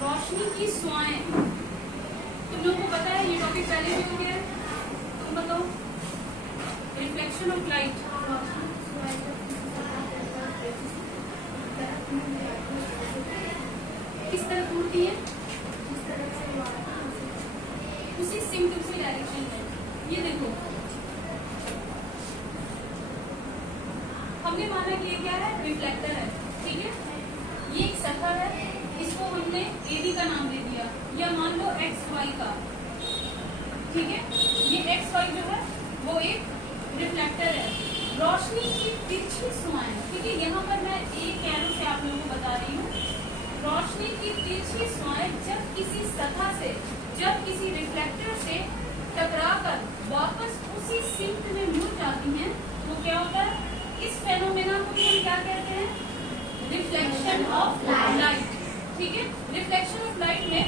रोशनी की स्वाएं, तुम लोगों को पता है ये टॉपिक पहले भी हो गया है, तुम बताओ। रिफ्लेक्शन ऑफ लाइट, किस तरफ उड़ती है? उसी सिंक उसी डायरेक्शन में। ये देखो हमने माना कि ये क्या है, रिफ्लेक्टर है, ठीक है। ये एक सतह है, इसको हमने एबी का नाम दे दिया, या मान लो एक्स वाई का, ठीक है। ये एक्स वाई जो है वो एक रिफ्लेक्टर है। रोशनी की तिरछी सुआएं, ठीक है, यहाँ पर मैं एक एरो से आप लोगों को बता रही हूँ। रोशनी की तिरछी सुआएं जब किसी सतह से, जब किसी रिफ्लेक्टर से टकराकर वापस उसी सिंक में मुड़ जाती हैं, तो क्या होता है, इस फेनोमेना को हम क्या कहते हैं, रिफ्लेक्शन ऑफ लाइट, ठीक है। रिफ्लेक्शन ऑफ लाइट में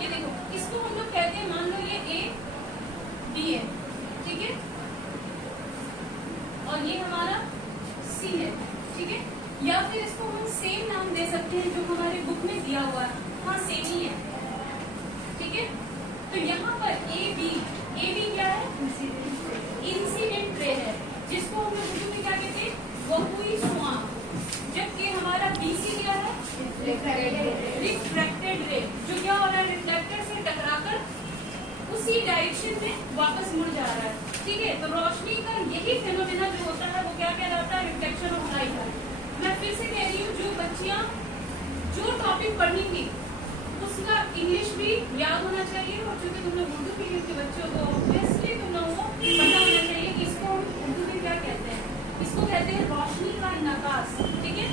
ये देखो, इसको हम लोग कहते हैं, मान लो ये ए बी है, ठीक है, और ये हमारा सी है, ठीक है। या फिर इसको हम सेम नाम दे सकते हैं जो हमारे बुक में दिया हुआ है, हाँ सेम ही है, ठीक है। तो यहाँ पर ए बी क्या है, इंसिडेंट रे है, जिसको हम लोग उर्दू में क्या कहते हैं, वकुई सुआ। जबकि हमारा बीसी क्या है, रिफ्रैक्टेड रे, जो क्या हो रहा है, रिफ्लेक्टर से टकराकर उसी डायरेक्शन में वापस मुड़ जा रहा है, ठीक है। तो रोशनी का यही फेनोमेना जो होता है वो क्या कहलाता है, रिफ्लेक्शन ऑफ लाइट। मैं फिर से कह रही हूँ, जो बच्चियां जो टॉपिक पढ़ेंगी उसका इंग्लिश भी याद होना चाहिए, और चूंकि तुम लोग उर्दू मीडियम के बच्चों को ऑब्वियसली तुम लोगों को पता होना चाहिए कि इसको हम उर्दू में क्या कहते हैं। इसको कहते हैं रोशनी का नकाश, ठीक है।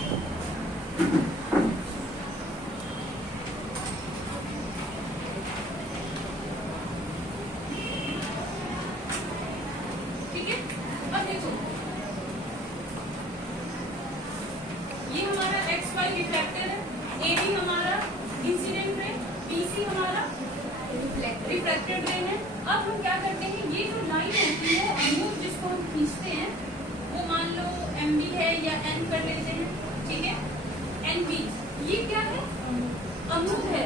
ठीक है, अब देखो ये हमारा एक्स वाई रिफ्लेक्टर है, ए बी हमारा इंसिडेंट रे, बीसी हमारा रिफ्लेक्टेड रे है। अब हम क्या करते हैं, ये जो लाइन होती है अमूल जिसको हम खींचते हैं, वो मान लो एम बी है या एन कर लेते हैं, ठीक है, एन बी, ये क्या है, अमूल है।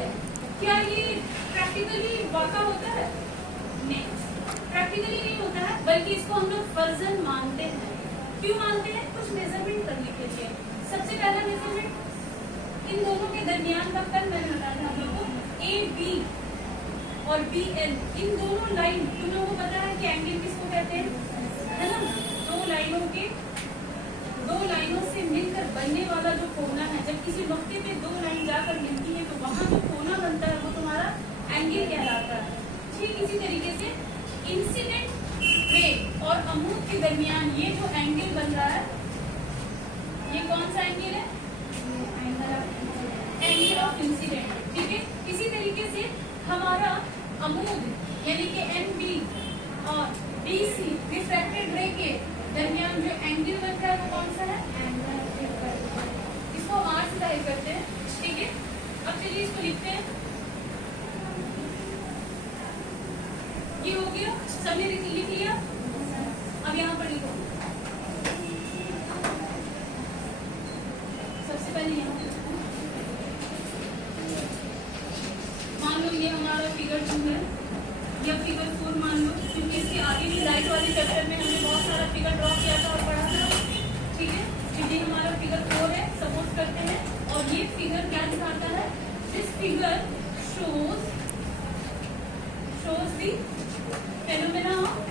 क्या ये प्रैक्टिकली वाक़ा होता है? नहीं, प्रैक्टिकली नहीं होता है, बल्कि इसको हम लोग फर्जन मानते हैं। क्यों मानते हैं? कुछ मेजरमेंट करने के लिए। सबसे पहला मेजरमेंट इन दोनों के दरमियान का, कल मैंने बताया था हम लोग को, ए बी और बी एल, इन दोनों लाइन, तुम लोगों को पता है कि एंगल किसको कहते हैं, है ना। दो लाइनों से मिलकर बनने वाला जो कोना है, जब किसी नुक्ते पे दो लाइन जाकर मिलती है तो वहां जो कोना बनता है वो तुम्हारा एंगल कहलाता है। ठीक इसी तरीके से इंसिडेंट रे और अमूद के दरमियान ये जो एंगल बन रहा है, ये कौन सा एंगल है, एंगल ऑफ इंसिडेंट, ठीक है। इसी तरीके से हमारा अमूद यानी कि एन बी और बी सी रिफ्रैक्टेड रे के दरमियान जो एंगल बनता है वो कौन सा है, इसको हम आर से जाहिर करते हैं, ठीक है। अब चलिए इसको लिखते हैं, ये हो गया, सबने लिख लिया। अब यहाँ पर लिखो, सबसे पहले यहाँ मान लो ये हमारा फिगर 2 है या फिगर 4 मान लो, क्योंकि इसके आगे भी लाइट वाले चैप्टर में हमने बहुत सारा फिगर ड्रॉ किया था और पढ़ा था, ठीक है। तो ये हमारा फिगर 4 है, सपोज करते हैं, और ये फिगर क्या दिखाता है, this figure shows the phenomena of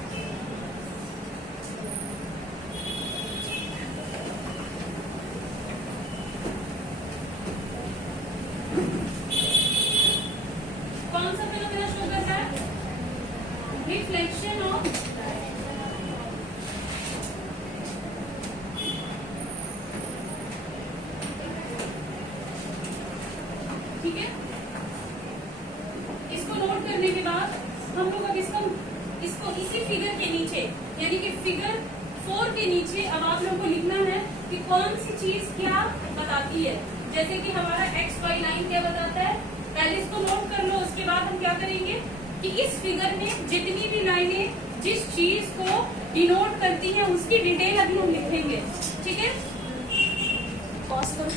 कौन सा फेनोमेना शो करता है, रिफ्लेक्शन ऑफ, ठीक है। इसको नोट करने के बाद हम लोग अब इसको इसी फिगर के नीचे यानी कि फिगर 4 के नीचे अब आप लोगों को लिखना है कि कौन सी चीज क्या बताती है। जैसे कि हमारा एक्स वाई लाइन क्या बताता है, पहले इसको नोट कर लो, उसके बाद हम क्या करेंगे कि इस फिगर में जितनी भी लाइनें जिस चीज को डिनोट करती हैं उसकी डिटेल अभी हम लिखेंगे, ठीक है। पॉज करो।